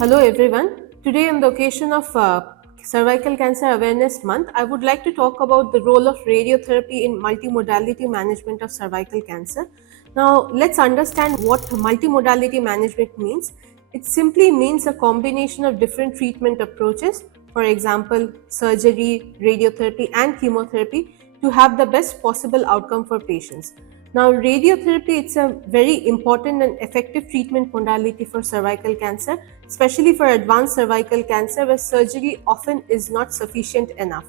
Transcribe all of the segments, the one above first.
Hello everyone. Today on the occasion of Cervical Cancer Awareness Month, I would like to talk about the role of radiotherapy in multimodality management of cervical cancer. Now, let's understand what multimodality management means. It simply means a combination of different treatment approaches, for example, surgery, radiotherapy and chemotherapy to have the best possible outcome for patients. Now, radiotherapy, it's a very important and effective treatment modality for cervical cancer, especially for advanced cervical cancer where surgery often is not sufficient enough.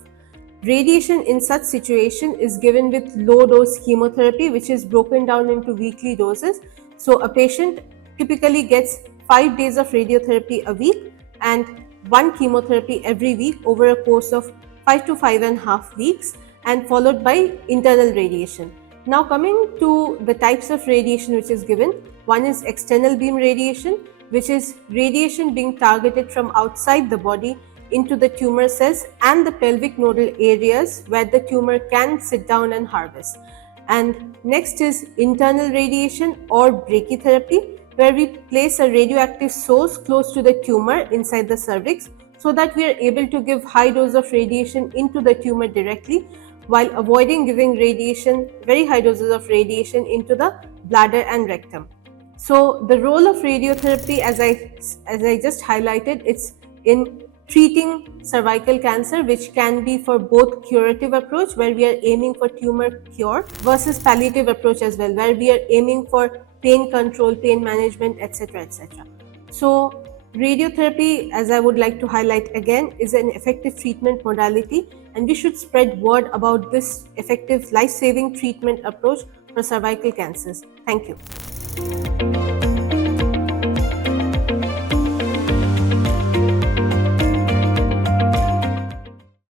Radiation in such situation is given with low dose chemotherapy, which is broken down into weekly doses. So a patient typically gets 5 days of radiotherapy a week and one chemotherapy every week over a course of 5 to 5.5 weeks, and followed by internal radiation. Now coming to the types of radiation which is given, one is external beam radiation, which is radiation being targeted from outside the body into the tumor cells and the pelvic nodal areas where the tumor can sit down and harvest. And next is internal radiation or brachytherapy, where we place a radioactive source close to the tumor inside the cervix so that we are able to give high dose of radiation into the tumor directly while avoiding giving radiation, very high doses of radiation into the bladder and rectum. So the role of radiotherapy, as I just highlighted, it's in treating cervical cancer, which can be for both curative approach where we are aiming for tumor cure versus palliative approach as well, where we are aiming for pain control, pain management, etc., etc. So radiotherapy, as I would like to highlight again, is an effective treatment modality, and we should spread word about this effective life-saving treatment approach for cervical cancers. Thank you.